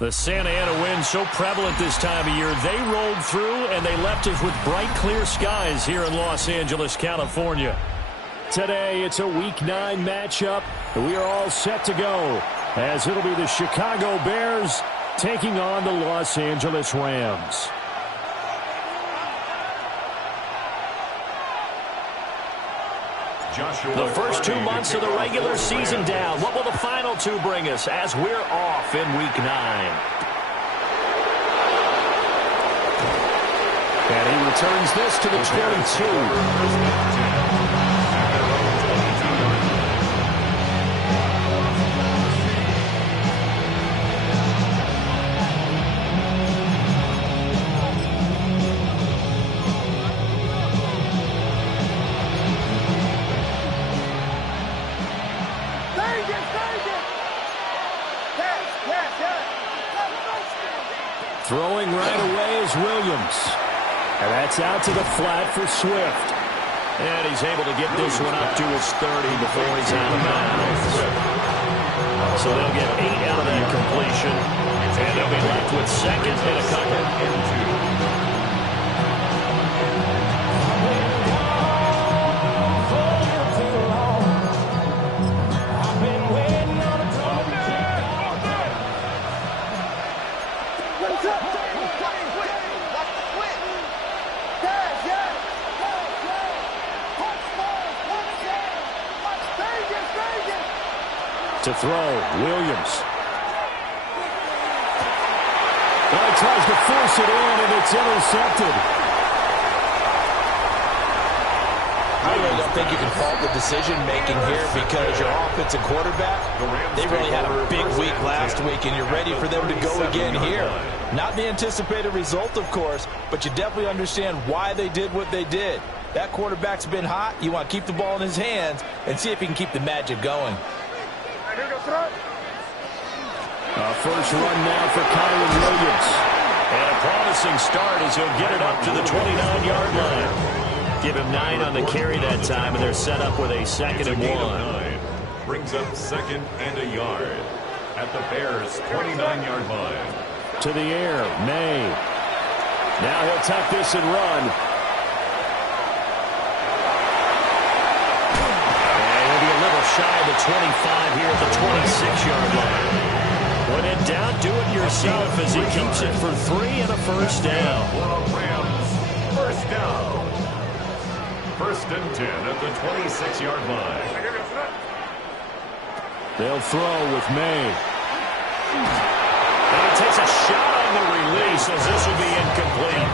The Santa Ana wind so prevalent this time of year, they rolled through and they left us with bright, clear skies here in Los Angeles, California. Today, it's a Week 9 matchup, and we are all set to go, as it'll be the Chicago Bears taking on the Los Angeles Rams. The first 2 months of the regular season down. What will the final 2 bring us as we're off in Week 9? And he returns this to the 22. Throwing right away is Williams. And that's out to the flat for Swift. And he's able to get this one up to his 30 before he's out of bounds. So they'll get 8 out of that completion. And they'll be left with second and a couple. To throw, Williams. Well, he tries to force it in, and it's intercepted. I really don't think you can fault the decision-making here because your offensive quarterback, they really had a big week last week, and you're ready for them to go again here. Not the anticipated result, of course, but you definitely understand why they did what they did. That quarterback's been hot. You want to keep the ball in his hands and see if he can keep the magic going. First run now for Kyron Williams. And a promising start as he'll get it up to the 29-yard line. Give him 9 on the carry that time, and they're set up with a 2nd and 1. Brings up 2nd and a yard at the Bears' 29-yard line. To the air, May. Now he'll tuck this and run. And he'll be a little shy of the 25 here at the 26-yard line. When in doubt, do it yourself as he keeps it for 3 and a first down. Rams, first down. 1st and 10 at the 26-yard line. They'll throw with May. And he takes a shot on the release as this will be incomplete.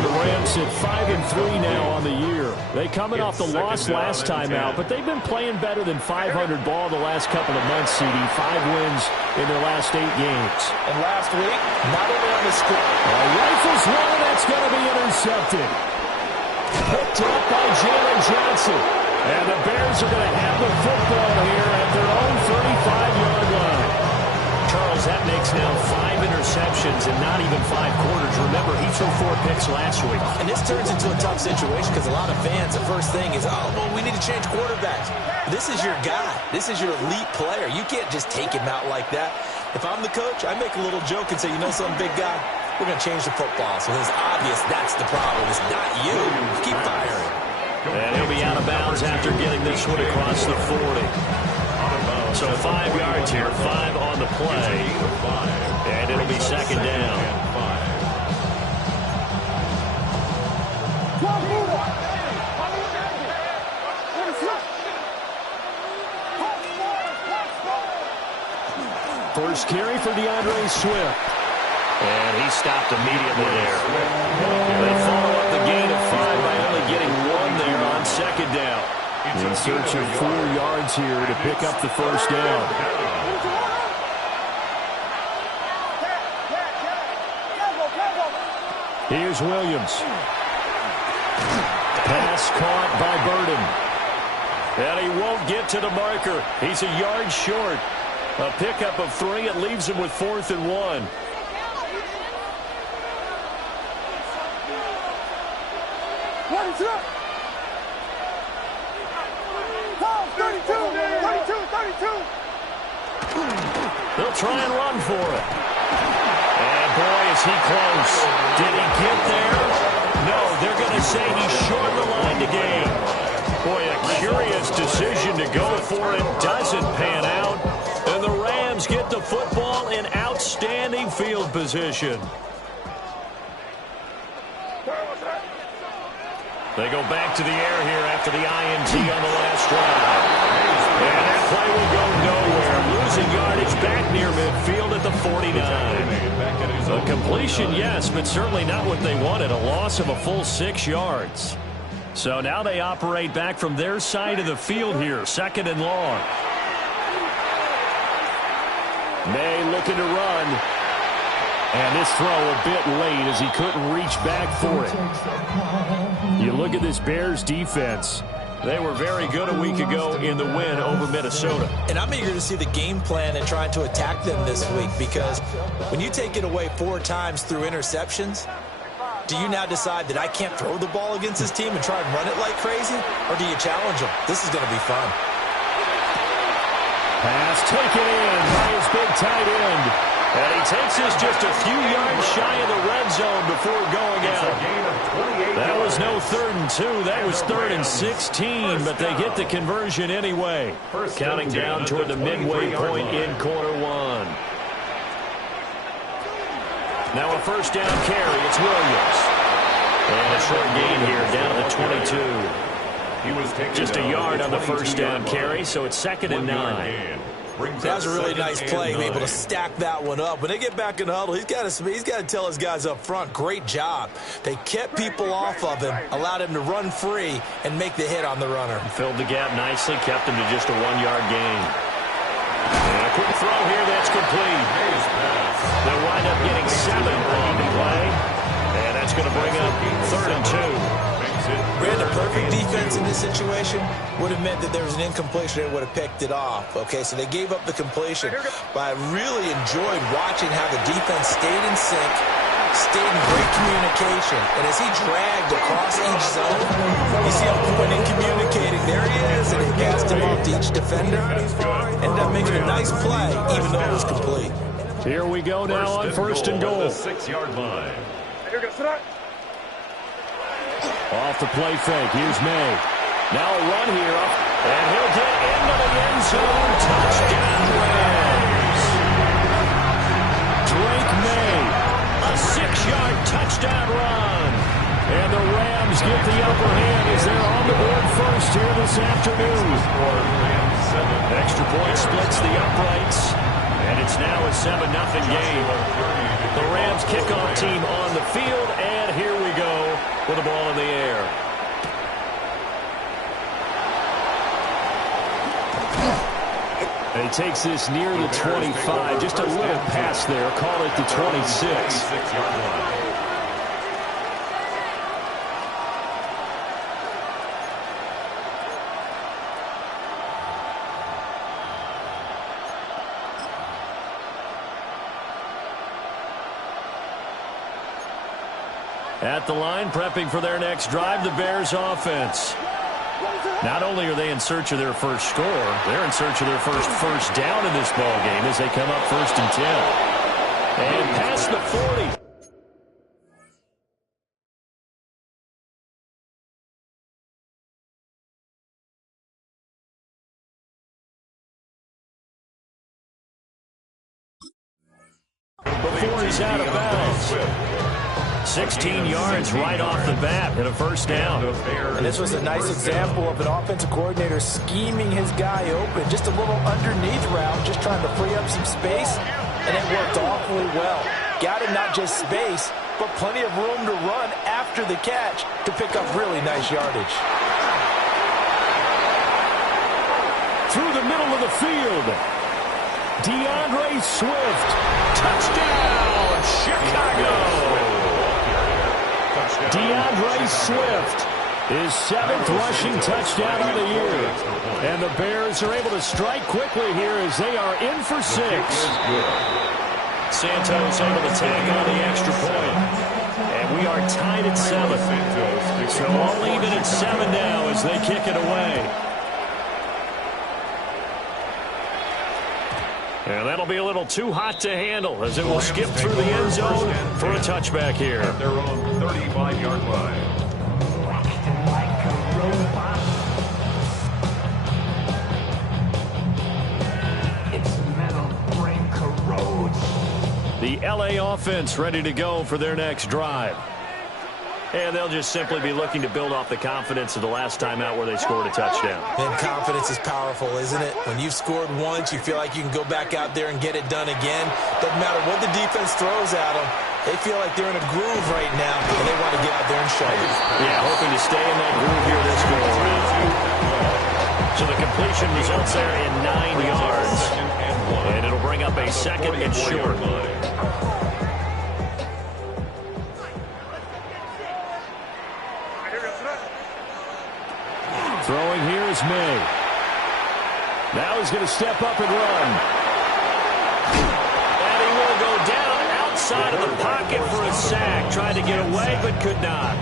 The Rams sit 5-3 now on the year. They coming off the loss last time out, but they've been playing better than 500 ball the last couple of months, CD. 5 wins in their last 8 games. And last week, not only on the score. Rifles one, that's going to be intercepted. Picked up by Jalen Johnson. And the Bears are going to have the football here at their own 35-yard line. Charles, that makes now 5 interceptions in not even 5 quarters. Remember, he threw 4 picks last week. And this turns into a tough situation because a lot of fans, the first thing is, oh, well, we need to change quarterbacks. This is your guy. This is your elite player. You can't just take him out like that. If I'm the coach, I make a little joke and say, you know something, big guy? We're going to change the football. So it's obvious that's the problem. It's not you. Keep firing. And he'll be out of bounds after getting this one across the 40. Out of bounds So 5 yards here, 5 on the play. And it'll be second down. First carry for DeAndre Swift. And he stopped immediately there. They follow up the gain of 5 by only getting 1 there on second down. In search of 4 yards here to pick up the first down. Here's Williams. Pass caught by Burden. And he won't get to the marker. He's a yard short. A pickup of 3. It leaves him with 4th and 1. They'll try and run for it. And boy, is he close. Did he get there? No, they're going to say he's short the line to gain. Boy, a curious decision to go for it. Doesn't pan out. And the Rams get the football in outstanding field position. They go back to the air here after the INT on the last drive. And that play will go nowhere. Losing yardage back near midfield at the 49. A completion, yes, but certainly not what they wanted. A loss of a full 6 yards. So now they operate back from their side of the field here. 2nd and long. May looking to run. And this throw a bit late as he couldn't reach back for it. You look at this Bears defense. They were very good a week ago in the win over Minnesota. And I'm eager to see the game plan and trying to attack them this week, because when you take it away 4 times through interceptions, do you now decide that I can't throw the ball against this team and try and run it like crazy? Or do you challenge them? This is going to be fun. Pass taken in by his big tight end. And he takes this just a few yards shy of the red zone before going out. That was no 3rd and 2. That was 3rd and 16, but they get the conversion anyway. Counting down toward the midway point in quarter 1. Now a first down carry. It's Williams. And a short gain here down to the 22. Just a yard on the first down carry, so it's 2nd and 9. That was a really nice play, able to stack that one up. When they get back in the huddle, he's got to tell his guys up front, great job. They kept people off of him, allowed him to run free and make the hit on the runner. Filled the gap nicely, kept him to just a 1-yard gain. And a quick throw here, that's complete. They'll wind up getting 7 on the play. And that's going to bring up 3rd and 2. Ran the perfect defense in this situation would have meant that there was an incompletion and would have picked it off. Okay, so they gave up the completion. But I really enjoyed watching how the defense stayed in sync, stayed in great communication. And as he dragged across each zone, you see him pointing, communicating. There he is, and he passed him off to each defender. Ended up making a nice play, even though it was complete. Here we go now on 1st and goal. 6-yard line. Off the play fake. Here's May. Now a run here. And he'll get into the end zone. Touchdown, Rams. Drake May. A 6-yard touchdown run. And the Rams get the upper hand as they're on the board first here this afternoon. Extra point splits the uprights. And it's now a 7-0 game. The Rams kickoff team on the field. And here we go with the ball in the air. And he takes this near the 25. Just a little pass there. Call it the 26. At the line, prepping for their next drive, the Bears offense. Not only are they in search of their first score, they're in search of their first down in this ball game as they come up 1st and 10. And past the 40. before he's out of bounds. 16 yards right off the bat and a first down. And this was a nice example of an offensive coordinator scheming his guy open. Just a little underneath route, just trying to free up some space, and it worked awfully well. Got him not just space, but plenty of room to run after the catch to pick up really nice yardage. Through the middle of the field, DeAndre Swift. Touchdown, Chicago! DeAndre Swift, his 7th rushing touchdown of the year. And the Bears are able to strike quickly here as they are in for 6. Santos able to tack on the extra point. And we are tied at 7. So all even at 7 now as they kick it away. And that'll be a little too hot to handle as it will skip through the end zone for a touchback here. At their own 35-yard line. Its metal brain corrodes. The LA offense ready to go for their next drive. And they'll just simply be looking to build off the confidence of the last time out where they scored a touchdown. And confidence is powerful, isn't it? When you've scored once, you feel like you can go back out there and get it done again. Doesn't matter what the defense throws at them. They feel like they're in a groove right now, and they want to get out there and show it. Yeah, hoping to stay in that groove here this go around. So the completion results there in 9 yards. And it'll bring up a 2nd and short. Throwing here is May. Now he's going to step up and run. And he will go down outside of the pocket for a sack. Tried to get away, but could not.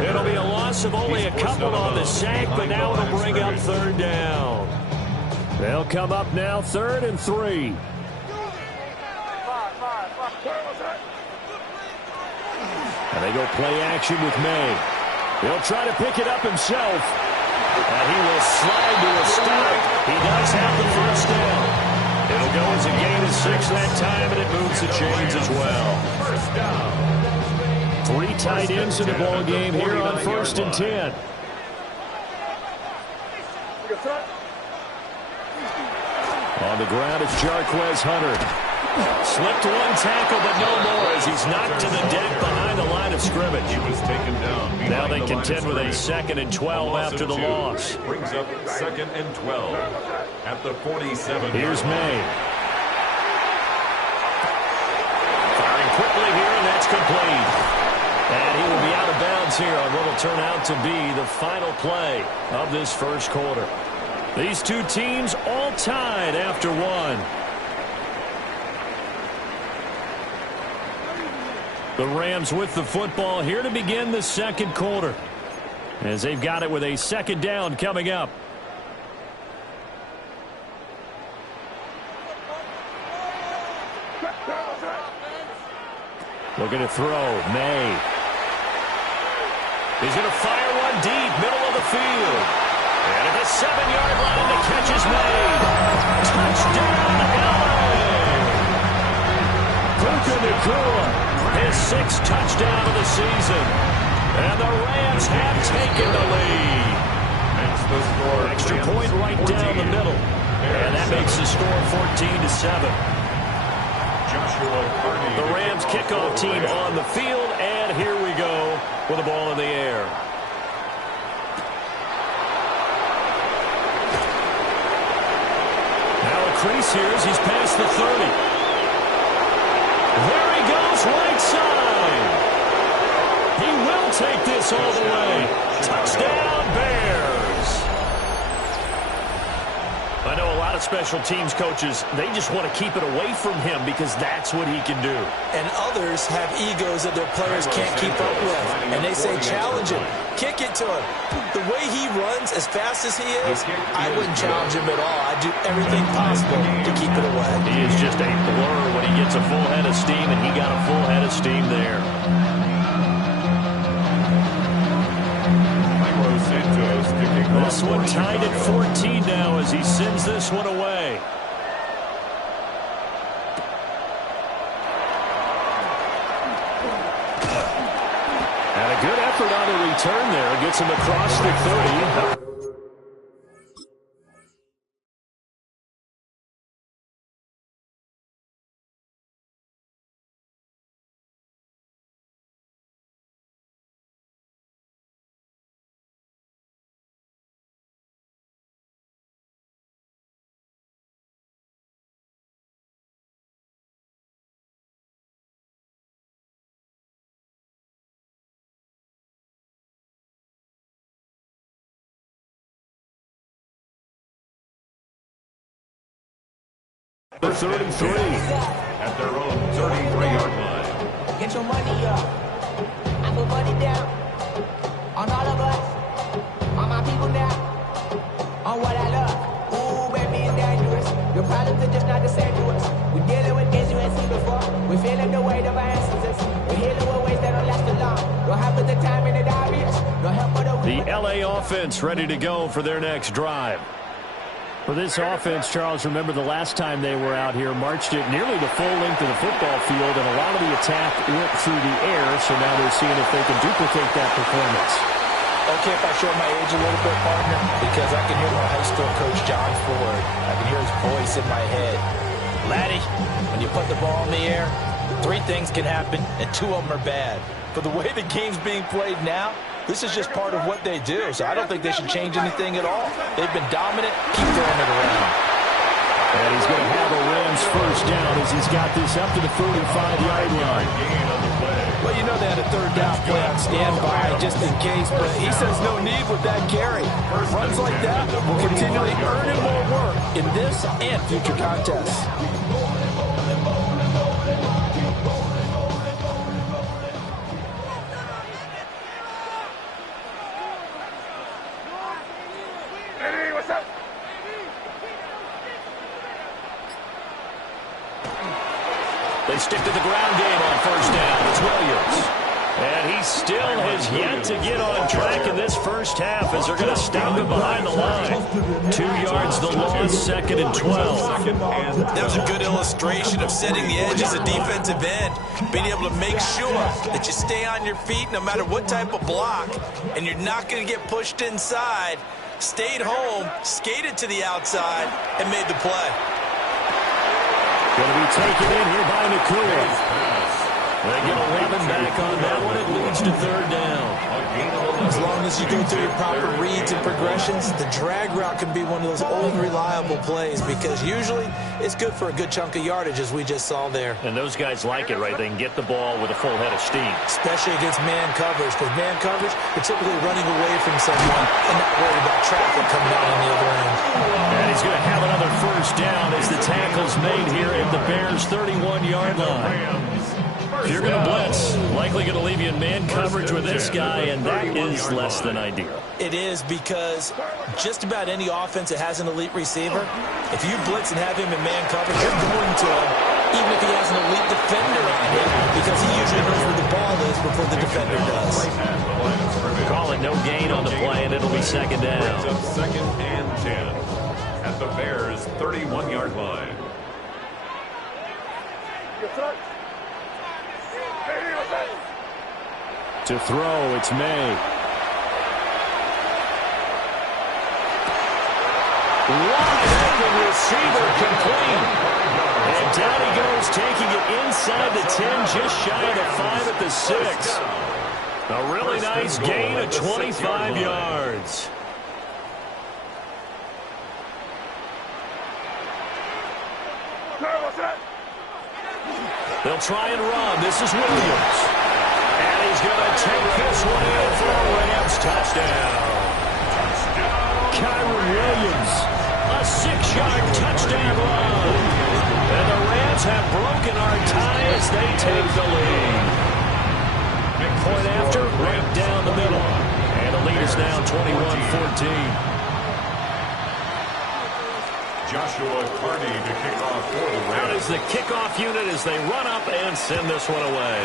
It'll be a loss of only a couple on the sack, but now it'll bring up 3rd down. They'll come up now 3rd and 3. And they go play action with May. He'll try to pick it up himself. And he will slide to a stop. He does have the first down. It'll go as a gain of 6 that time, and it moves the chains as well. 3 tight ends in the ball game here on 1st and 10. On the ground, it's Jarquez Hunter. Slipped one tackle, but no more as he's knocked to the deck behind the line of scrimmage. He was taken down. Now they contend with a 2nd and 12 after the loss. Brings up 2nd and 12 at the 47. Here's May. Firing quickly here, and that's complete. And he will be out of bounds here on what will turn out to be the final play of this first quarter. These two teams all tied after 1. The Rams with the football here to begin the 2nd quarter, as they've got it with a 2nd down coming up. Looking to throw. May. He's going to fire one deep, middle of the field. And at the 7-yard line, the catch is made. Touchdown, LA! Puka Nacua. His 6th touchdown of the season. And the Rams have taken the lead. Extra point right down the middle. And that makes the score 14-7. The Rams kickoff team on the field. And here we go with the ball in the air. Now a crease here as he's past the 30. There he goes, right side. He will take this all the way. Touchdown, Bears. I know a lot of special teams coaches, they just want to keep it away from him because that's what he can do. And others have egos that their players can't keep up with. And they say, challenge him. Kick it to him. The way he runs as fast as he is, I wouldn't challenge him at all. I'd do everything possible to keep it away. He is just a blur when he gets a full head of steam, and he got a full head of steam there. This one tied at 14 now as he sends this one away. effort on the return there. Gets him across the 30. The 33 at their own 33-yard line. Get your money up. I put money down on all of us, on my people now, on what I love. Ooh, baby, it's dangerous. Your problems are just not the same to us. We're dealing with things you ain't seen before. We're feeling the weight of our ancestors. We're healing with ways that don't last too long. Don't have the time and the obvious. No help for the LA offense ready to go for their next drive. For this offense, Charles, remember the last time they were out here, marched it nearly the full length of the football field, and a lot of the attack went through the air, so now they're seeing if they can duplicate that performance. Okay, if I show my age a little bit, partner, because I can hear my high school coach, John Ford. I can hear his voice in my head. Laddie, when you put the ball in the air, 3 things can happen, and 2 of them are bad. For the way the game's being played now, this is just part of what they do, so I don't think they should change anything at all. They've been dominant. Keep throwing it around. And he's going to have a Rams first down as he's got this up to the 45-yard line. Well, you know they had a 3rd down play on standby just in case, but he says no need with that carry. Runs like that will continually earn him more work in this and future contests. They stick to the ground game on first down. It's Williams. And he still has yet to get on track in this first half as they're going to stop him behind the line. 2 yards the loss, 2nd and 12. That was a good illustration of setting the edge as a defensive end, being able to make sure that you stay on your feet no matter what type of block, and you're not going to get pushed inside. Stayed home, skated to the outside, and made the play. Going to be taken in here by Nakua. They get 11 back on that one. It leads to 3rd down. As long as you go through your proper reads and progressions, the drag route can be one of those old reliable plays because usually it's good for a good chunk of yardage as we just saw there. And those guys like it, right? They can get the ball with a full head of steam. Especially against man coverage. Because man coverage, you're typically running away from someone and not worried about traffic coming out on the other end. And he's going to have another first down as the tackle's made here at the Bears' 31-yard line. If you're going to blitz, likely going to leave you in man coverage with this guy, and that is less than ideal. It is because just about any offense that has an elite receiver, if you blitz and have him in man coverage, you're going to him, even if he has an elite defender on him, because he usually knows where the ball is before the defender does. Calling no gain on the play, and it'll be 2nd down. 2nd and 10 at the Bears' 31-yard line. To throw, it's May. Wide open receiver complete. And down he goes, taking it inside the 10, just shy of the 5 at the 6. A really nice gain of 25 yards. They'll try and run. This is Williams. And he's going to take this one in for a Rams touchdown. Kyron Williams, a 6-yard touchdown run. And the Rams have broken our tie as they take the lead. Point after, right down the middle. And the lead is now 21-14. Joshua Carney to kick off for the Rams. Out is the kickoff unit as they run up and send this one away.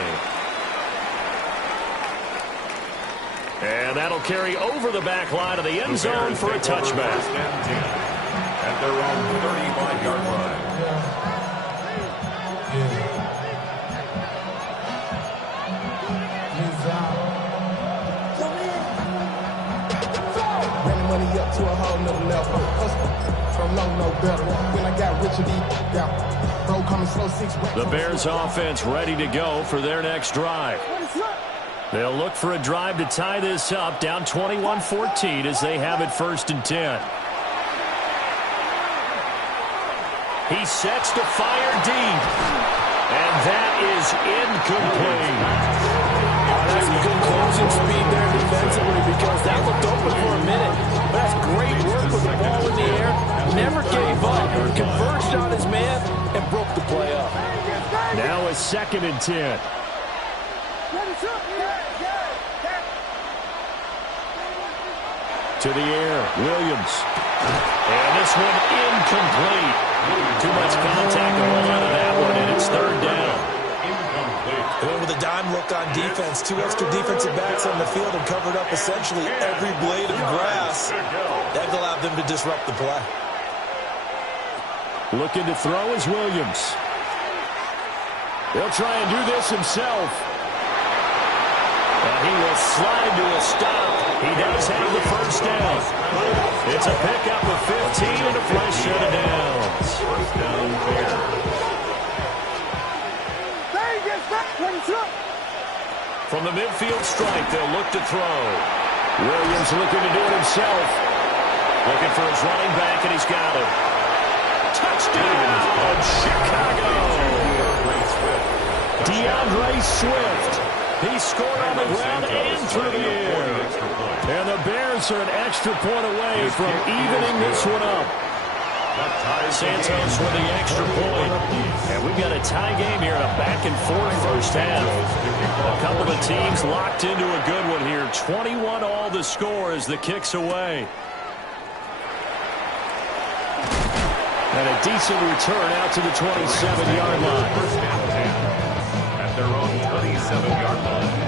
And that'll carry over the back line of the end zone for a touchback. At their own 35-yard line. me up to a whole nother level. From low, no better. When I got Richard E. Yeah. Bro, coming slow 6 weeks. The Bears offense ready to go for their next drive. They'll look for a drive to tie this up, down 21-14 as they have it 1st and 10. He sets to fire deep. And that is incomplete. That's some good closing speed there defensively because that looked open for a minute. But that's great work with the ball in the air. Never gave up. Converged on his man and broke the play up. Now a 2nd and 10. To the air, Williams. And this one incomplete. Too much contact to roll out of that one, and it's 3rd down. And with a dime look on defense, 2 extra defensive backs on the field and covered up essentially every blade of grass. That allowed them to disrupt the play. Looking to throw is Williams. He'll try and do this himself. And he will slide to a stop. He does have the 1st down. It's a pickup of 15 and a fresh set of downs. 1st down, Bears. From the midfield strike, they'll look to throw. Williams looking to do it himself. Looking for his running back, and he's got it. Touchdown, Chicago! DeAndre Swift. He scored on the ground and through the air. And the Bears are an extra point away from evening this one up. Santos with the extra point. And we've got a tie game here in a back-and-forth 1st half. A couple of teams locked into a good one here. 21 all the score as the kick's away. And a decent return out to the 27-yard line. At their own 27-yard line.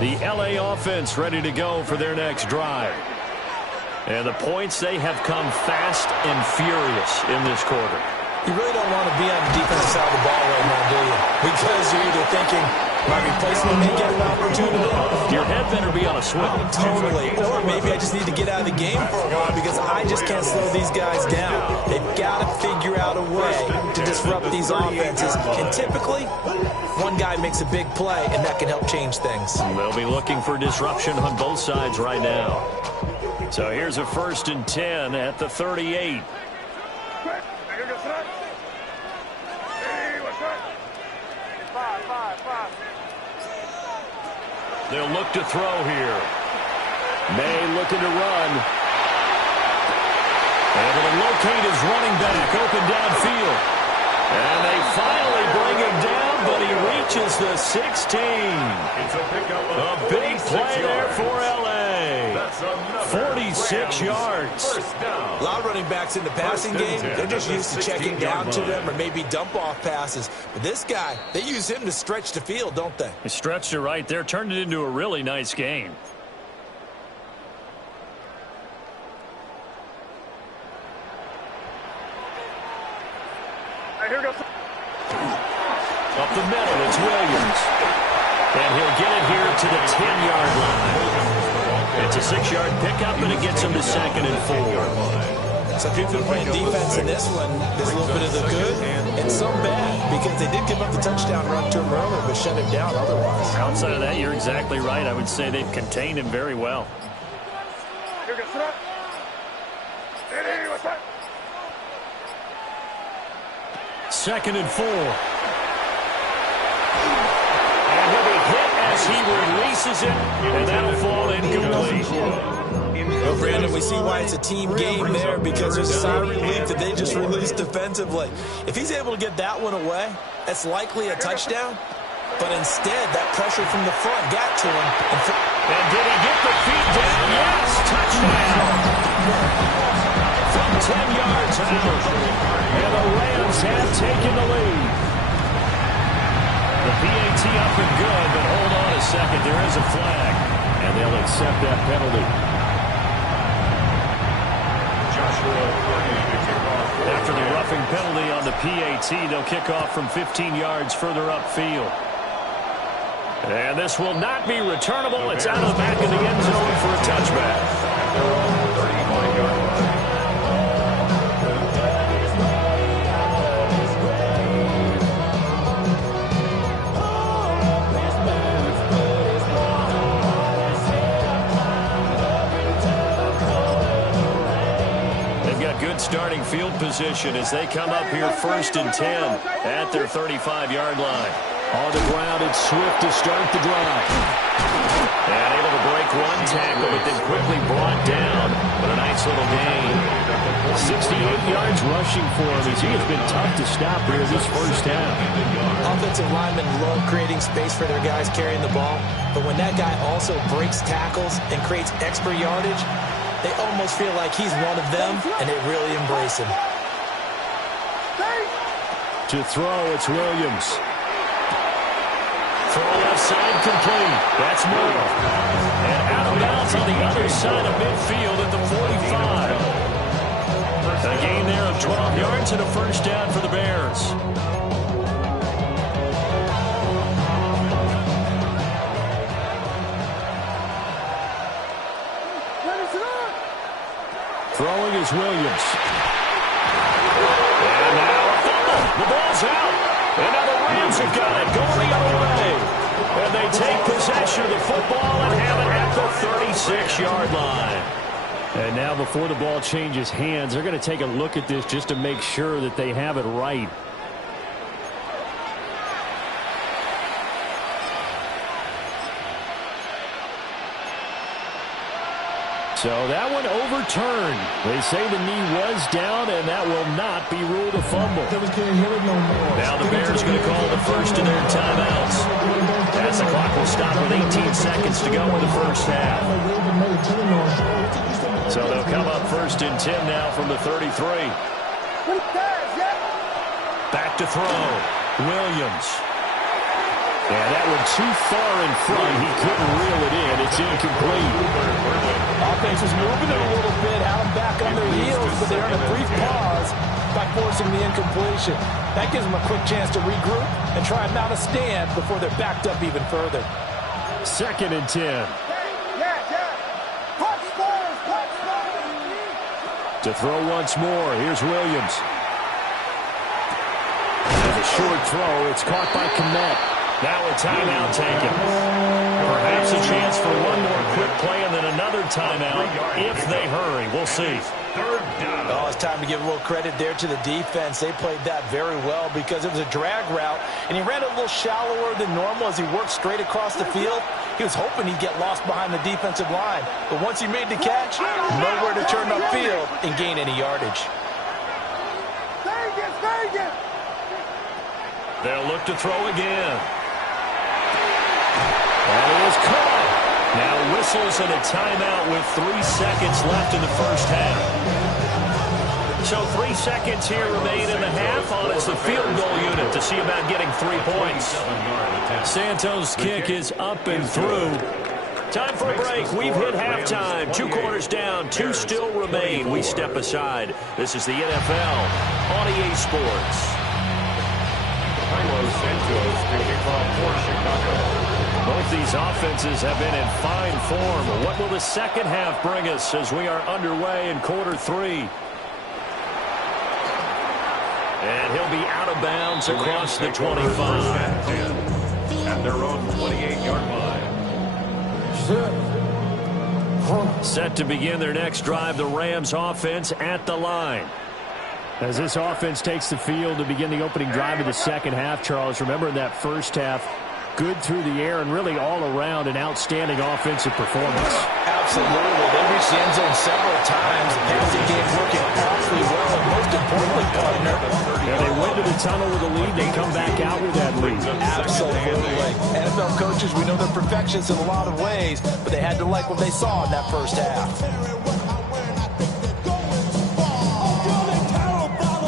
The LA offense ready to go for their next drive. And the points, they have come fast and furious in this quarter. You really don't want to be on the defensive side of the ball right now, do you? Because you're either thinking, my replacement may get an opportunity. Your head better be on a swivel. Totally. Or maybe I just need to get out of the game for a while because I just can't slow these guys down. They've got to figure out a way to disrupt these offenses. And typically, one guy makes a big play, and that can help change things. They'll be looking for disruption on both sides right now. So here's a 1st and 10 at the 38. They'll look to throw here. May looking to run. Able to locate his running back open downfield. And they finally bring him down, but he reaches the 16. It's a pickup of A big play there for L.A. That's another 46 yards. 1st down. A lot of running backs in the passing game, they're just used to checking down to them or maybe dump-off passes. But this guy, they use him to stretch the field, don't they? He stretched it right there, turned it into a really nice game. Up the middle, it's Williams. And he'll get it here to the 10-yard line. It's a 6-yard pickup, and it gets him to 2nd and 4. So if you've been playing defense in this one, there's a little bit of the good and some bad because they did give up the touchdown run to him earlier but shut him down otherwise. Outside of that, you're exactly right. I would say they've contained him very well. 2nd and 4. And he'll be hit as he releases it, and that'll fall incomplete. Well, Brandon, we see why it's a team game there because there's a sigh of relief that they just released defensively. If he's able to get that one away, that's likely a touchdown. But instead, that pressure from the front got to him. And did he get the feet down? Yes, touchdown. From 10 yards out. And the Rams have taken the lead. The PAT up and good, but hold on a second. There is a flag. And they'll accept that penalty. Joshua to kick off. After the roughing roughing penalty on the PAT. They'll kick off from 15 yards further upfield. And this will not be returnable. It's out of the back of the end zone for a touchback. 35-yard line. Good starting field position as they come up here 1st and 10 at their 35-yard line. On the ground, it's Swift to start the drive. And able to break one tackle, but then quickly brought down. But a nice little gain. 68 yards rushing for him as he has been tough to stop here this first half. Offensive linemen love creating space for their guys carrying the ball. But when that guy also breaks tackles and creates extra yardage, they almost feel like he's one of them, and they really embrace him. To throw, it's Williams. Throw left side complete. That's Moore. And out of bounds on the other side of midfield at the 45. A gain there of 12 yards and a first down for the Bears. Throwing is Williams. And now a fumble. The ball's out. And now the Rams have got it going the other way. And they take possession of the football and have it at the 36-yard line. And now before the ball changes hands, they're going to take a look at this just to make sure that they have it right. So that one overturned. They say the knee was down, and that will not be ruled a fumble. Now the Bears going to call the first of their timeouts. As the clock will stop with 18 seconds to go in the first half. So they'll come up 1st and 10 now from the 33. Back to throw. Williams. And that one too far in front. He couldn't reel it in. It's incomplete. Offense is moving it a little bit, had them back on their heels, but they earn a brief pause by forcing the incompletion. That gives them a quick chance to regroup and try and mount a stand before they're backed up even further. 2nd and 10. To throw once more. Here's Williams. There's a short throw. It's caught by Kmet. Now a timeout taken. Perhaps a chance for one more quick play and then another timeout if they hurry. We'll see. Oh, it's time to give a little credit there to the defense. They played that very well because it was a drag route, and he ran a little shallower than normal as he worked straight across the field. He was hoping he'd get lost behind the defensive line. But once he made the catch, nowhere to turn upfield and gain any yardage. They'll look to throw again. And it is caught. Now whistles and a timeout with 3 seconds left in the first half. So 3 seconds here remain in the half on as the field goal unit to see about getting 3 points. Santos' kick is up and through. Time for a break. We've hit halftime. 2 quarters down. 2 still remain. We step aside. This is the NFL on EA Sports. Santos to kick off for Chicago. Both these offenses have been in fine form. What will the second half bring us as we are underway in quarter 3? And he'll be out of bounds across the 25. At their own 28-yard line. Set to begin their next drive, the Rams offense at the line. As this offense takes the field to begin the opening drive of the second half, Charles, remember in that first half, good through the air and really all around an outstanding offensive performance. Absolutely. They reached the end zone several times. The passing game working awfully well. And most importantly, partner, and they went to the tunnel with a lead. They come back out with that lead. Absolutely. NFL coaches, we know they're perfectionists in a lot of ways, but they had to like what they saw in that first half.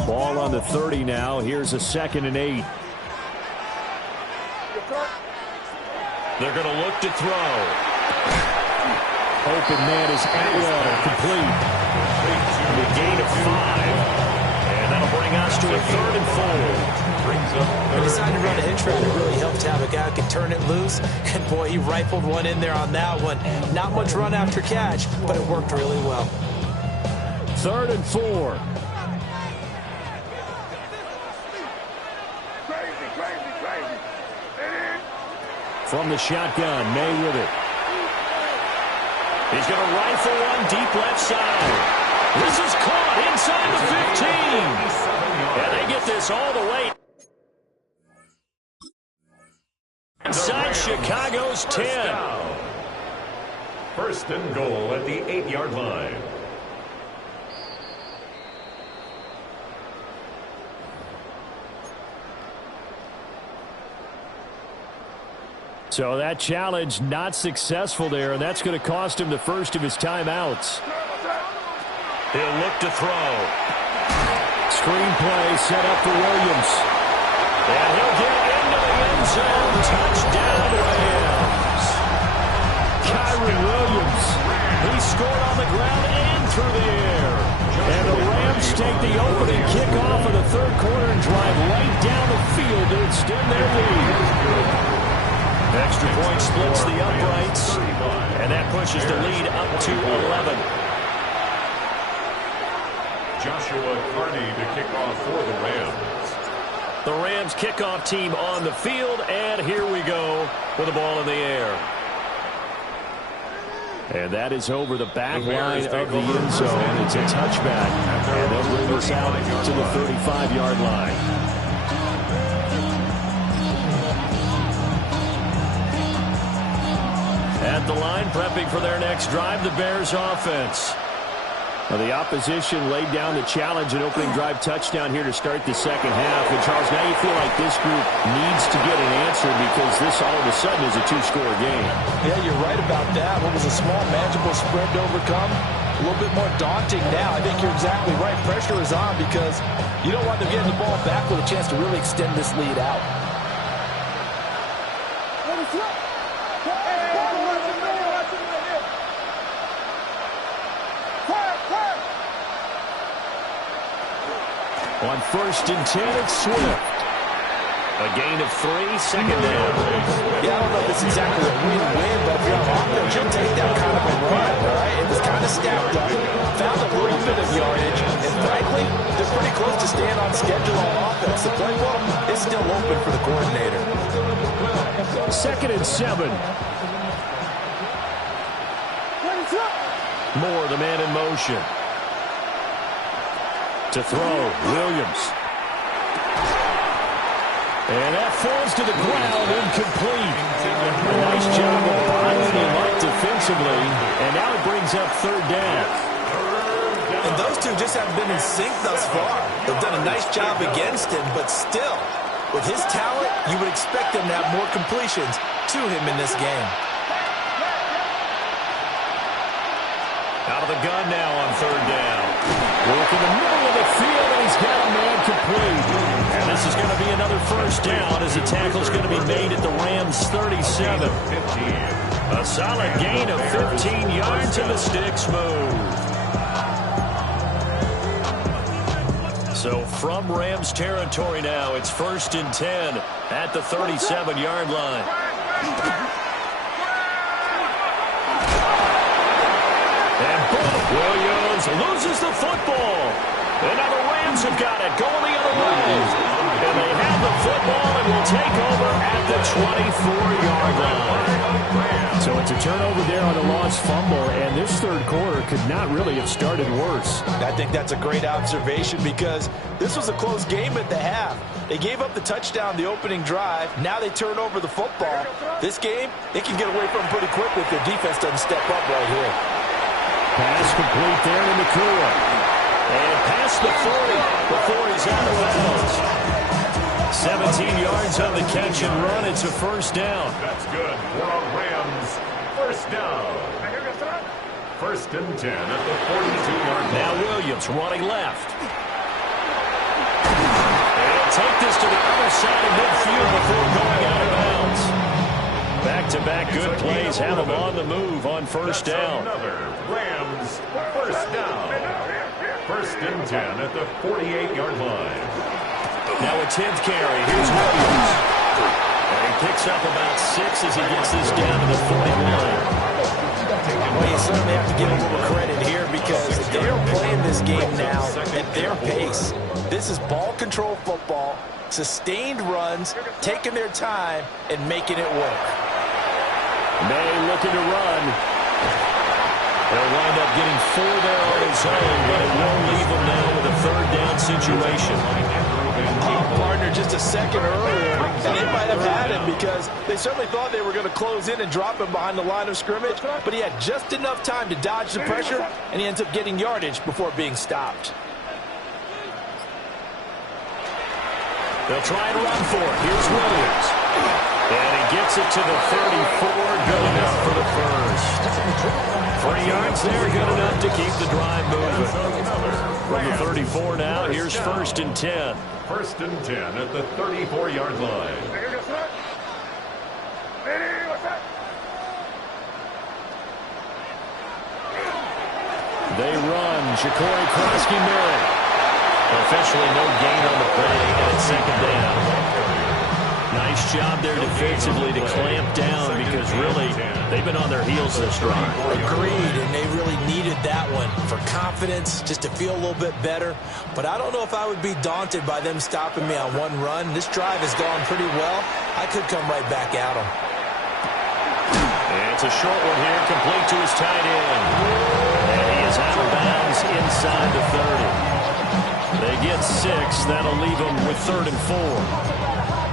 Ball on the 30 now. Here's a 2nd and 8. They're going to look to throw. Open man is Atwell, complete. The gain of 5. And that'll bring us to a 3rd and 4. When he decided to run a hitch route, it really helped to have a guy who could turn it loose. And, boy, he rifled one in there on that one. Not much run after catch, but it worked really well. 3rd and 4. From the shotgun, May with it. He's going to rifle one deep left side. This is caught inside the 15. And they get this all the way inside Chicago's 10. 1st and goal at the 8-yard line. So that challenge not successful there, and that's going to cost him the first of his timeouts. He'll look to throw. Screenplay set up for Williams. And he'll get into the end zone. Touchdown, Rams. Kyron Williams. He scored on the ground and through the air. And the Rams take the opening kickoff of the 3rd quarter and drive right down the field to extend their lead. Extra point splits the uprights, and that pushes the lead up to 11. Joshua Carney to kick off for the Rams. The Rams kickoff team on the field, and here we go with the ball in the air. And that is over the back line of the end zone. It's a touchback, and they'll bring this out to the 35-yard line. At the line, prepping for their next drive, the Bears offense. Now, the opposition laid down the challenge and opening drive touchdown here to start the 2nd half. And, Charles, now you feel like this group needs to get an answer because this all of a sudden is a 2-score game. Yeah, you're right about that. What was a small, manageable spread to overcome? A little bit more daunting now. I think you're exactly right. Pressure is on because you don't want them getting the ball back with a chance to really extend this lead out. On 1st and 10, it's Swift. A gain of 3, 2nd down. Yeah, I don't know if it's exactly a win-win, but if you're on offense, you'll take that kind of a run, right? It was kind of stacked up, found a little bit of yardage, and frankly, they're pretty close to staying on schedule on offense. The playbook is still open for the coordinator. 2nd and 7. Moore, the man in motion. To throw, Williams. And that falls to the ground, incomplete. A nice job of bottling him up defensively, and now it brings up 3rd down. And those two just haven't been in sync thus far. They've done a nice job against him, but still, with his talent, you would expect them to have more completions to him in this game. Out of the gun now on 3rd down. Work in the middle of the field, and he's got a man complete. And this is going to be another 1st down as the tackle's going to be made at the Rams' 37. A solid gain of 15 yards, and the sticks move. So from Rams territory now, it's 1st and 10 at the 37-yard line. Williams loses the football. And now the Rams have got it, going the other way. And they have the football and will take over at the 24-yard line. So it's a turnover there on the lost fumble, and this 3rd quarter could not really have started worse. I think that's a great observation because this was a close game at the half. They gave up the touchdown the opening drive. Now they turn over the football. This game, they can get away from them pretty quickly if their defense doesn't step up right here. Pass complete there to Nakua. And past the 40 before he's out of bounds. 17 yards on the catch and run. It's a 1st down. That's good for a Rams 1st down. 1st and 10 at the 42-yard line. Now Williams running left. And take this to the other side of midfield before going out of bounds. Back-to-back good plays have them on the move on 1st down. Another Rams 1st down. 1st and 10 at the 48-yard line. Now a 10th carry. Here's Williams. And he picks up about 6 as he gets this down to the 41. Well, you certainly have to give a little credit here because they're playing this game now at their pace. This is ball control football, sustained runs, taking their time, and making it work. May looking to run. They'll wind up getting 4 there on his own, but it won't leave him now with a 3rd down situation. Partner just a second earlier, and they might have had him because they certainly thought they were going to close in and drop him behind the line of scrimmage, but he had just enough time to dodge the pressure, and he ends up getting yardage before being stopped. They'll try and run for it. Here's Williams. And he gets it to the 34, good enough for the first. 3 yards there, good enough to keep the drive moving. From the 34 now, here's 1st and 10. 1st and 10 at the 34-yard line. They run. Ja'Cory Krosky-Murray. Officially no gain on the play, and it's 2nd down. Nice job there defensively to clamp down because really they've been on their heels this drive. Agreed, and they really needed that one for confidence, just to feel a little bit better. But I don't know if I would be daunted by them stopping me on one run. This drive has gone pretty well. I could come right back at them. And it's a short one here, complete to his tight end. And he is out of bounds inside the 30. They get 6. That'll leave them with 3rd and 4.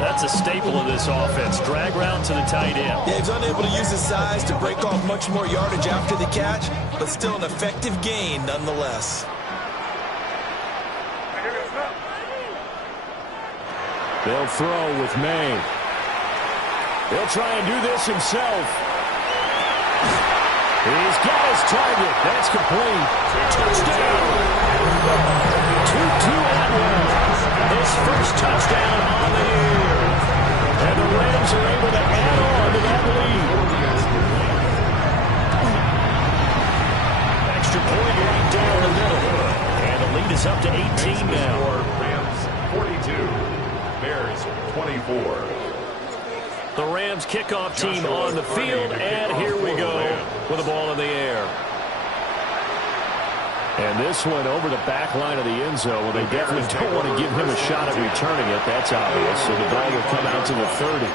That's a staple of this offense. Drag route to the tight end. Yeah, he's unable to use his size to break off much more yardage after the catch, but still an effective gain nonetheless. They'll throw with May. He'll try and do this himself. He's got his target. That's complete. Touchdown. 2-2 Atwell. His first touchdown on the year. And the Rams are able to add on to that lead. Extra point right down the middle. And the lead is up to 18 now. Rams 42. Bears 24. The Rams kickoff team on the field, and here we go with the ball in the air. And this one over the back line of the end zone. Well, they definitely don't want to give him a shot at returning it. That's obvious. So the ball will come out to the 30.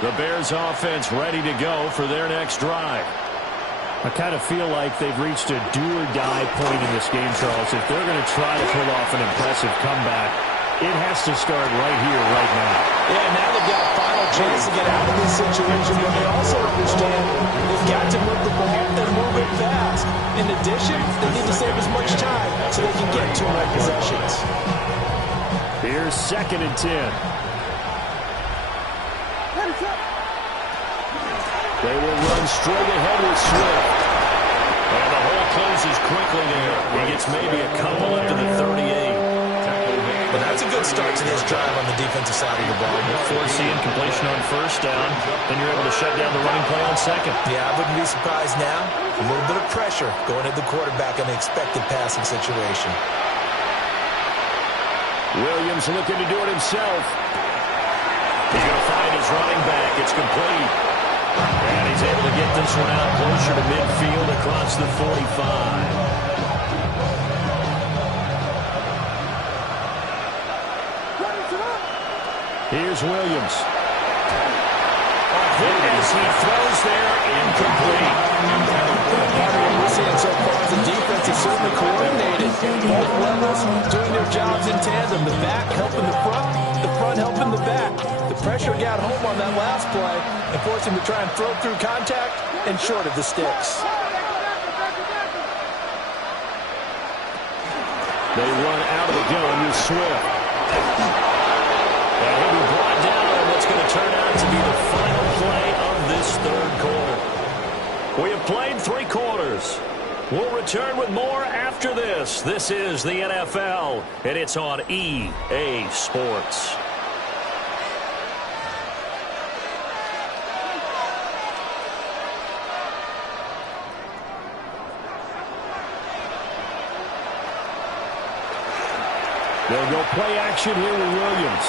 The Bears offense ready to go for their next drive. I kind of feel like they've reached a do-or-die point in this game, Charles. If they're going to try to pull off an impressive comeback, it has to start right here, right now. Yeah, now they've got a final chance to get out of this situation, but they also understand they've got to move the ball and move it fast. In addition, they need to save as much time so they can get 2 more possessions. Here's 2nd and 10. They will run straight ahead with Swift. And the hole closes quickly there. He gets maybe a couple up to the 38. But that's a good start to this drive on the defensive side of the ball. Forcing incompletion on 1st down. Then you're able to shut down the running play on 2nd. Yeah, I wouldn't be surprised now. A little bit of pressure going at the quarterback in an expected passing situation. Williams looking to do it himself. He's going to find his running back. It's complete. And he's able to get this one out closer to midfield across the 45. Here's Williams. As he throws there, incomplete. What we're seeing so far as the defense is certainly coordinated. Both levels doing their jobs in tandem. The back helping the front helping the back. The pressure got home on that last play and forced him to try and throw through contact and short of the sticks. They run out of the gun with Swift. And he'll be brought down on what's going to turn out to be the final play of this 3rd quarter. We have played 3 quarters. We'll return with more after this. This is the NFL, and it's on EA Sports. They'll go play action here with Williams.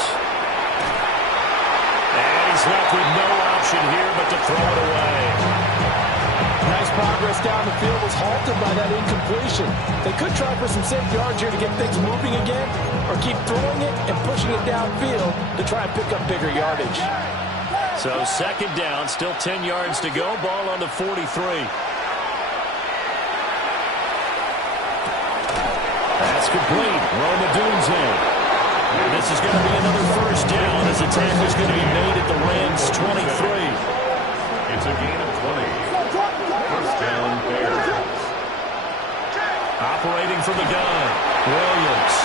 And he's left with no option here but to throw it away. Nice progress down the field was halted by that incompletion. They could try for some safe yards here to get things moving again, or keep throwing it and pushing it downfield to try and pick up bigger yardage. So second down, still 10 yards to go. Ball on the 43. That's complete. Roma Dunze. And this is going to be another first down as the tackle is going to be made at the Rams' 23. It's a gain of 20. First down, Bears. Operating from the gun, Williams.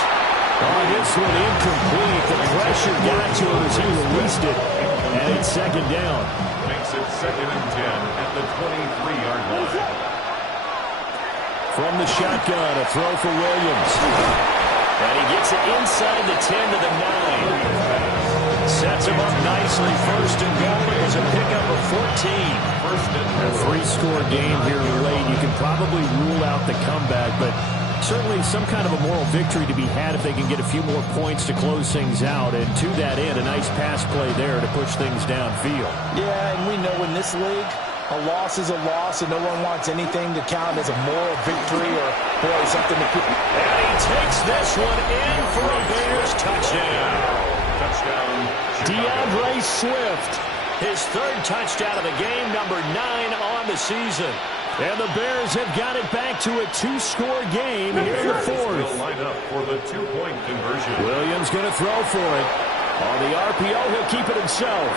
Oh, this one incomplete. The pressure got to him as he released it. And it's second down. Makes it 2nd and 10 at the 23-yard line. From the shotgun, a throw for Williams. And he gets it inside the 10 to the 9. Sets him up nicely. First and goal. It was a pickup of 14. A three-score game here late. You can probably rule out the comeback, but certainly some kind of a moral victory to be had if they can get a few more points to close things out. And to that end, a nice pass play there to push things downfield. Yeah, and we know in this league, a loss is a loss, and no one wants anything to count as a moral victory or, boy, something to keep. And he takes this one in for a Bears touchdown. Touchdown, DeAndre Swift, his third touchdown of the game, number 9 on the season. And the Bears have got it back to a 2-score game here in the fourth. Will line up for the 2-point conversion. Williams going to throw for it. On the RPO, he'll keep it himself.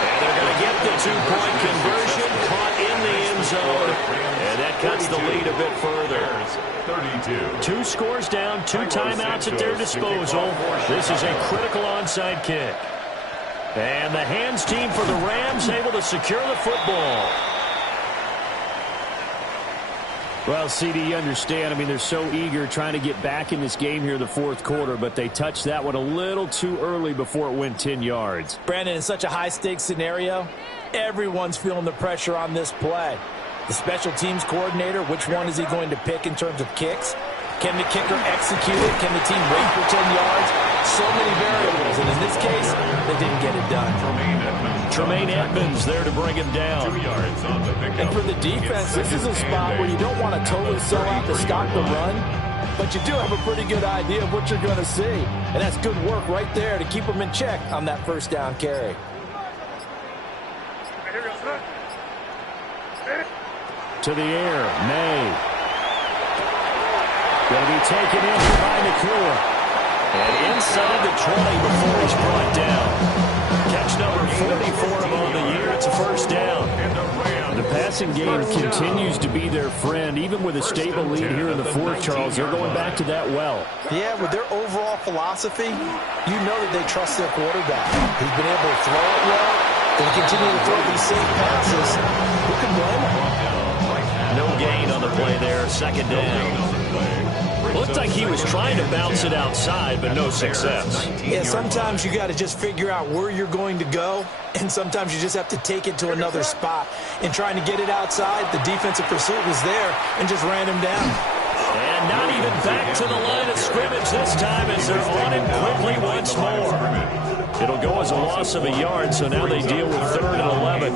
And they're going to get the 2-point conversion, caught in the end zone. And that cuts the lead a bit further. 32. 2 scores down, 2 timeouts at their disposal. This is a critical onside kick. And the hands team for the Rams able to secure the football. Well, CD, you understand. I mean, they're so eager trying to get back in this game here in the fourth quarter, but they touched that one a little too early before it went 10 yards. Brandon, in such a high-stakes scenario, everyone's feeling the pressure on this play. The special teams coordinator, which one is he going to pick in terms of kicks? Can the kicker execute it? Can the team wait for 10 yards? So many variables, and in this case, they didn't get it done. Tremaine Edmonds there to bring him down. 2 yards on the pickup. And for the defense, this is a spot where you don't want to totally sell out to stop the run, but you do have a pretty good idea of what you're going to see. And that's good work right there to keep them in check on that first down carry. To the air, May. Going to be taken in by McClure. And inside the 20 before he's brought down. Catch number 44 on the year. It's a first down. The passing game continues to be their friend. Even with a stable lead here in the fourth, Charles, they're going back to that well. Yeah, with their overall philosophy, you know that they trust their quarterback. He's been able to throw it well. They continue to throw these safe passes. Who can blame them? No gain on the play there. Second down. Looked like he was trying to bounce it outside, but no success. Yeah, sometimes you got to just figure out where you're going to go, and sometimes you just have to take it to another spot. In trying to get it outside, the defensive pursuit was there and just ran him down. And not even back to the line of scrimmage this time as they're on him quickly once more. It'll go as a loss of a yard, so now they deal with 3rd and 11.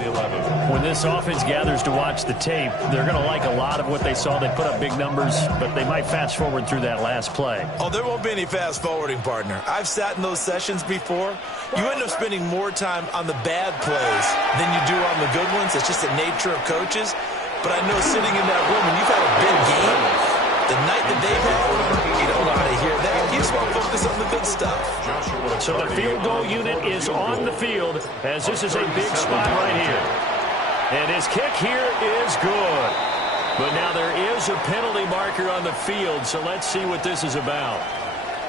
When this offense gathers to watch the tape, they're going to like a lot of what they saw. They put up big numbers, but they might fast forward through that last play. Oh, there won't be any fast forwarding, partner. I've sat in those sessions before. You end up spending more time on the bad plays than you do on the good ones. It's just the nature of coaches. But I know sitting in that room, when you've had a big game, the night that they've had, you don't know how to hear that. You just want to focus on the good stuff. So the field goal unit is on the field as this is a big spot right here. And his kick here is good. But now there is a penalty marker on the field, so let's see what this is about.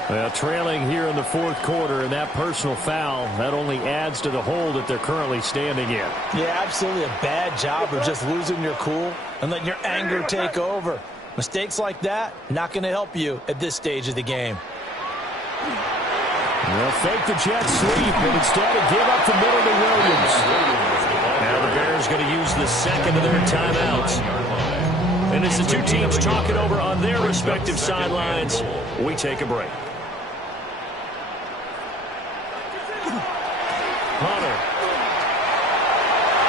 Well, trailing here in the fourth quarter, and that personal foul, that only adds to the hole that they're currently standing in. Yeah, absolutely a bad job of just losing your cool and letting your anger take over. Mistakes like that, not going to help you at this stage of the game. They'll fake the jet sweep, and instead give up the middle to Williams. Now the Bears going to use the second of their timeouts. And as the two teams talk it over on their respective sidelines, we take a break. Hunter.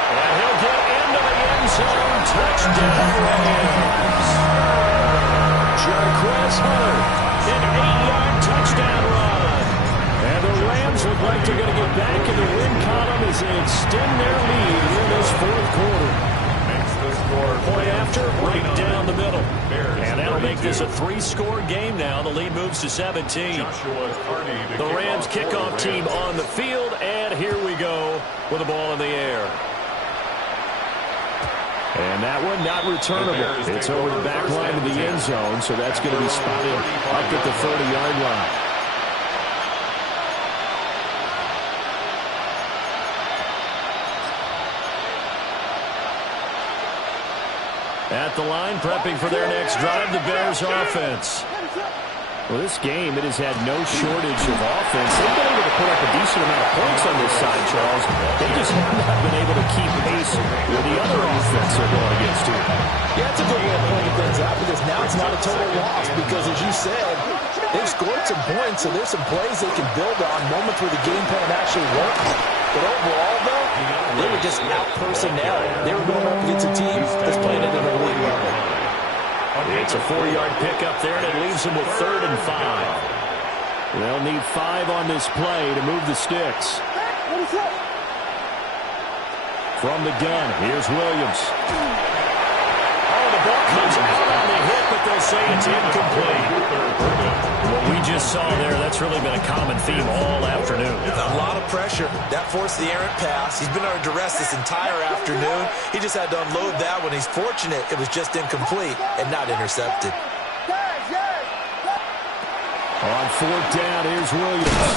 And he'll get into the end zone. Touchdown, Rams. Jarquez Hunter, an 8-yard touchdown run. And the Rams look like they're going to get back in the win column as they extend their lead in this fourth quarter. Point after, right down the middle. And that'll make this a 3-score game now. The lead moves to 17. The Rams kickoff team on the field, and here we go with the ball in the air. And that one not returnable. It's over the back line of the end zone, so that's going to be spotted up at the 30-yard line. At the line, prepping for their next drive, the Bears offense. Well, this game, it has had no shortage of offense. They've been able to put up a decent amount of points on this side, Charles. They just have not been able to keep pace with the other offense they're going against, too. Yeah, it's a good way of pointing things out because now it's not a total loss because, as you said, they've scored some points, so there's some plays they can build on, moments where the game plan actually works. But overall, though, they were just out-personnel. They were going up against a team that's playing at an elite level. It's a 4-yard pickup there, and it leaves them with 3rd and 5. They'll need 5 on this play to move the sticks. From the gun, here's Williams. Oh, the ball comes out on the hit, but they'll say it's incomplete. What we just saw there, that's really been a common theme all afternoon. A lot of pressure. That forced the errant pass. He's been under duress this entire afternoon. He just had to unload that one. He's fortunate it was just incomplete and not intercepted. On 4th down, here's Williams.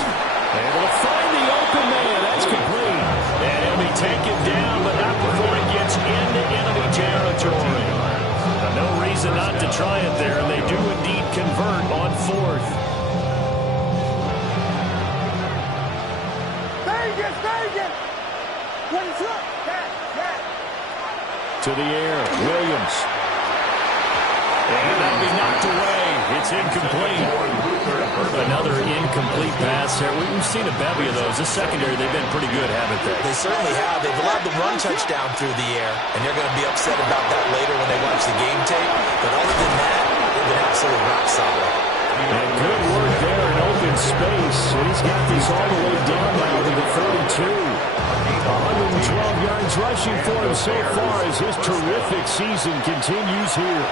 Able to find the open man. That's complete. And he'll be taken down, but not before he gets into enemy territory. No reason not to try it there, and they do indeed convert on 4th. To the air, Williams. And that'll be knocked away. It's incomplete. Another incomplete pass there. We've seen a bevy of those. This secondary, they've been pretty good, haven't they? They certainly have. They've allowed the run touchdown through the air, and they're going to be upset about that later when they watch the game tape. But other than that, they've been absolutely rock solid. And good work there in open space. So he's got this all the way down now to the 32. 112 yards rushing for him so far as his terrific season continues here.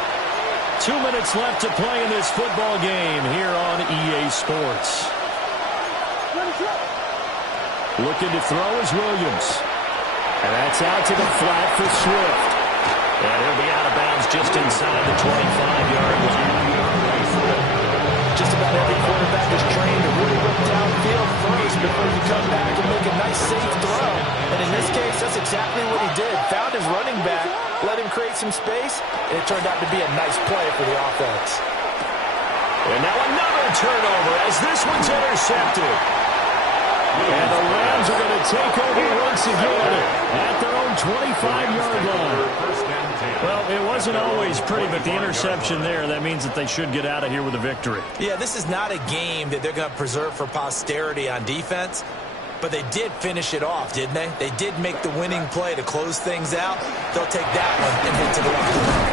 2 minutes left to play in this football game here on EA Sports. Looking to throw is Williams. And that's out to the flat for Swift. And he'll be out of bounds just inside the 25-yard line. Just about every quarterback is trained to really look downfield first before you come back and make a nice, safe throw. And in this case, that's exactly what he did. Found his running back, let him create some space, and it turned out to be a nice play for the offense. And now another turnover as this one's intercepted. And the Rams are going to take over once again at their own 25-yard line. Well, it wasn't always pretty, but the interception there, that means that they should get out of here with a victory. Yeah, this is not a game that they're going to preserve for posterity on defense, but they did finish it off, didn't they? They did make the winning play to close things out. They'll take that one and head to the locker room.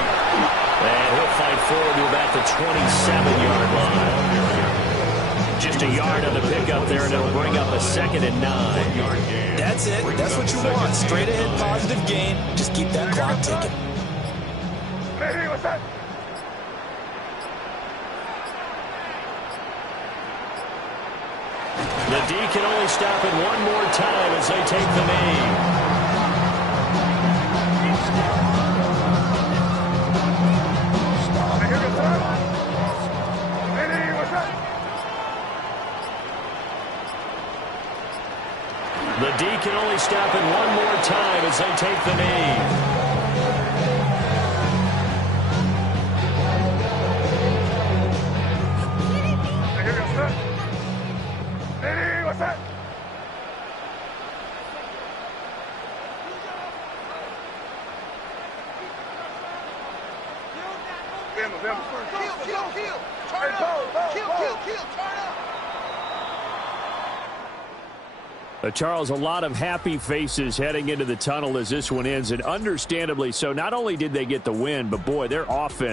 And he'll fight forward to about the 27-yard line. Just a yard on the pickup there, and it'll bring up a 2nd and 9. That's it. That's what you want. Straight ahead positive gain. Just keep that clock ticking. Hey, what's that? The D can only stop it one more time as they take the knee. The D can only stop it one more time as they take the knee. What's that? Kill. Turn up. Kill. Turn up. Charles, a lot of happy faces heading into the tunnel as this one ends, and understandably so. Not only did they get the win, but, boy, their offense